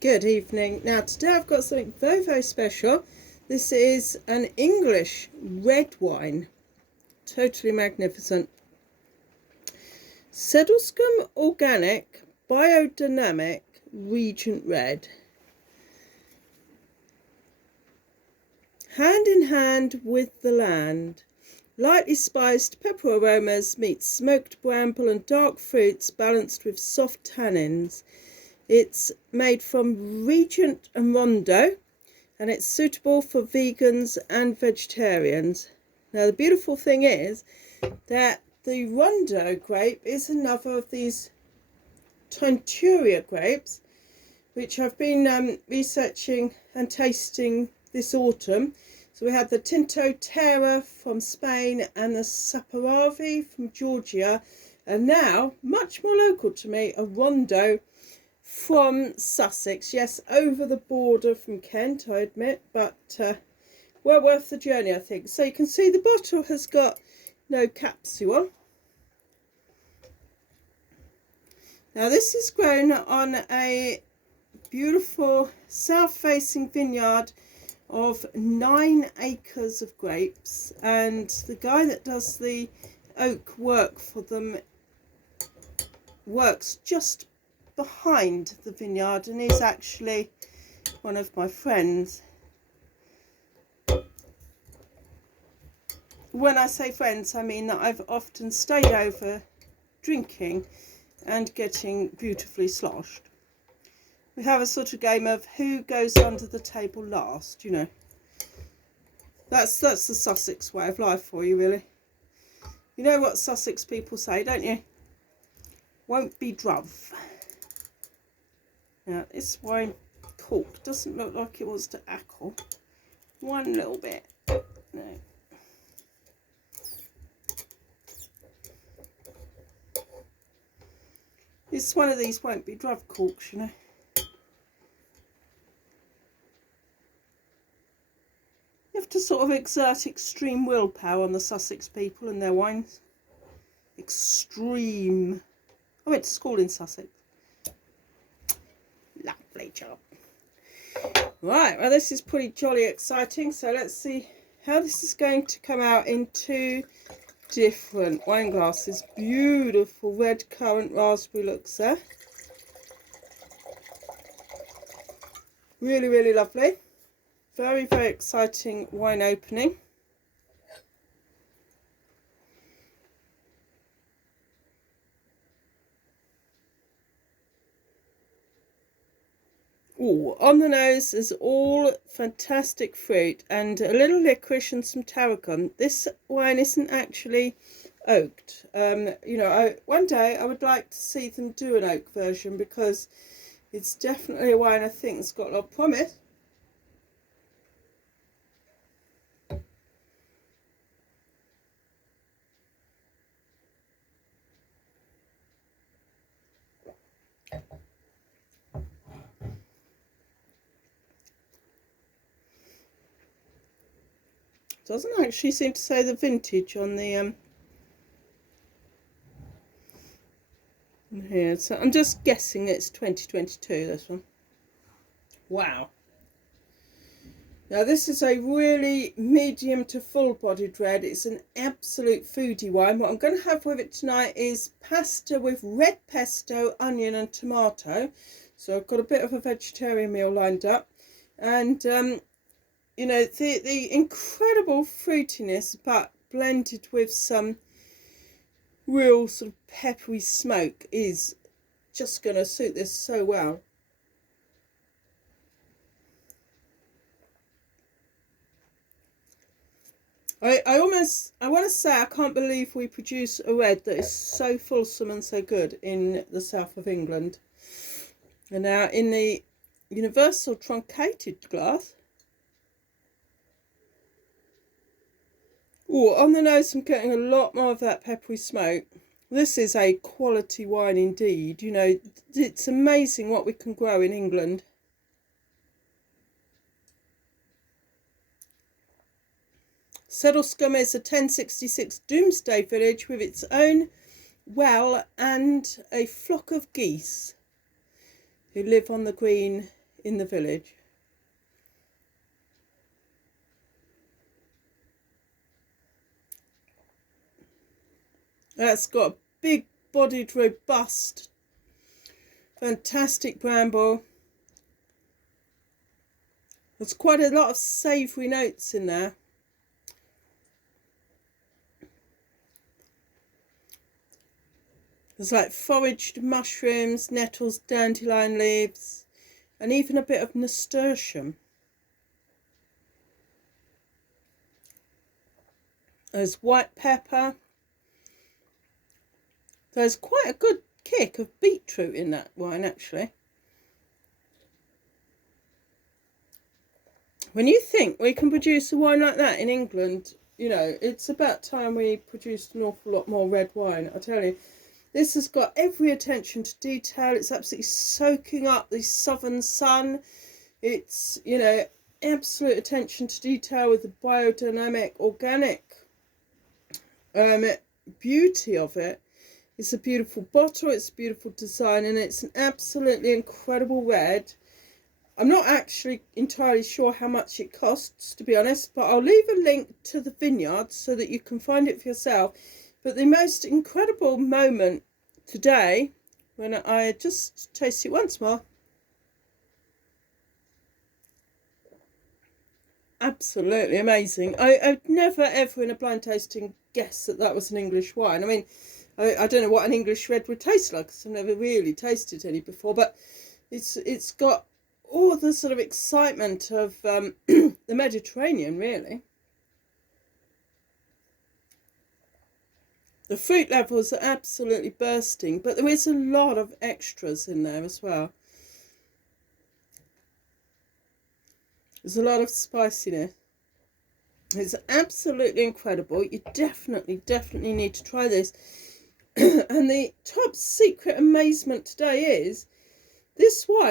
Good evening. Now today I've got something very, very special. This is an English red wine. Totally magnificent. Sedlescombe Organic Biodynamic Regent Red. Hand in hand with the land. Lightly spiced pepper aromas meet smoked bramble and dark fruits balanced with soft tannins. It's made from Regent Rondo and it's suitable for vegans and vegetarians. Now the beautiful thing is that the Rondo grape is another of these teinturier grapes which I've been researching and tasting this autumn. So we had the Tinto Terra from Spain and the Saparavi from Georgia, and now, much more local to me, a Rondo from Sussex. Yes, over the border from Kent, I admit, but well worth the journey, I think. So you can see the bottle has got no capsule on. Now this is grown on a beautiful south-facing vineyard of 9 acres of grapes, and the guy that does the oak work for them works just behind the vineyard, and he's actually one of my friends. When I say friends, I mean that I've often stayed over drinking and getting beautifully sloshed. We have a sort of game of who goes under the table last, you know. That's the Sussex way of life for you, really. You know what Sussex people say, don't you? Won't be druv. Now, this wine cork doesn't look like it wants to ackle. One little bit. No. It's one of these won't be druv corks, you know. You have to sort of exert extreme willpower on the Sussex people and their wines. Extreme. I went to school in Sussex. Lovely job. Right, well this is pretty jolly exciting, so let's see how this is going to come out in 2 different wine glasses. Beautiful redcurrant raspberry looks there. Really, really lovely. Very, very exciting wine opening. Ooh, on the nose is all fantastic fruit and a little licorice and some tarragon. This wine isn't actually oaked. You know, one day I would like to see them do an oak version, because it's definitely a wine I think has got a lot of promise. Doesn't actually seem to say the vintage on the here, so I'm just guessing it's 2022, this one. Wow. Now this is a really medium to full bodied red. It's an absolute foodie wine. What I'm going to have with it tonight is pasta with red pesto, onion and tomato. So I've got a bit of a vegetarian meal lined up, and you know, the incredible fruitiness, but blended with some real sort of peppery smoke, is just going to suit this so well. I want to say I can't believe we produce a red that is so fulsome and so good in the south of England. And now in the universal truncated glass. Oh, on the nose I'm getting a lot more of that peppery smoke. This is a quality wine indeed. You know, it's amazing what we can grow in England. Sedlescombe is a 1066 doomsday village with its own well and a flock of geese who live on the green in the village. That's got a big bodied, robust, fantastic bramble. There's quite a lot of savoury notes in there. There's like foraged mushrooms, nettles, dandelion leaves, and even a bit of nasturtium. There's white pepper. There's quite a good kick of beetroot in that wine, actually. When you think we can produce a wine like that in England, you know, it's about time we produced an awful lot more red wine, I tell you. This has got every attention to detail. It's absolutely soaking up the southern sun. It's, you know, absolute attention to detail with the biodynamic, organic beauty of it. It's a beautiful bottle, it's a beautiful design, and it's an absolutely incredible red. I'm not actually entirely sure how much it costs, to be honest, but I'll leave a link to the vineyard so that you can find it for yourself. But the most incredible moment today, when I just taste it once more. Absolutely amazing. I'd never ever in a blind tasting guessed that that was an English wine. I mean, I don't know what an English red would taste like, because I've never really tasted any before, but it's got all the sort of excitement of the Mediterranean, really. The fruit levels are absolutely bursting, but there is a lot of extras in there as well. There's a lot of spiciness. It's absolutely incredible. You definitely need to try this. And the top secret amazement today is this wine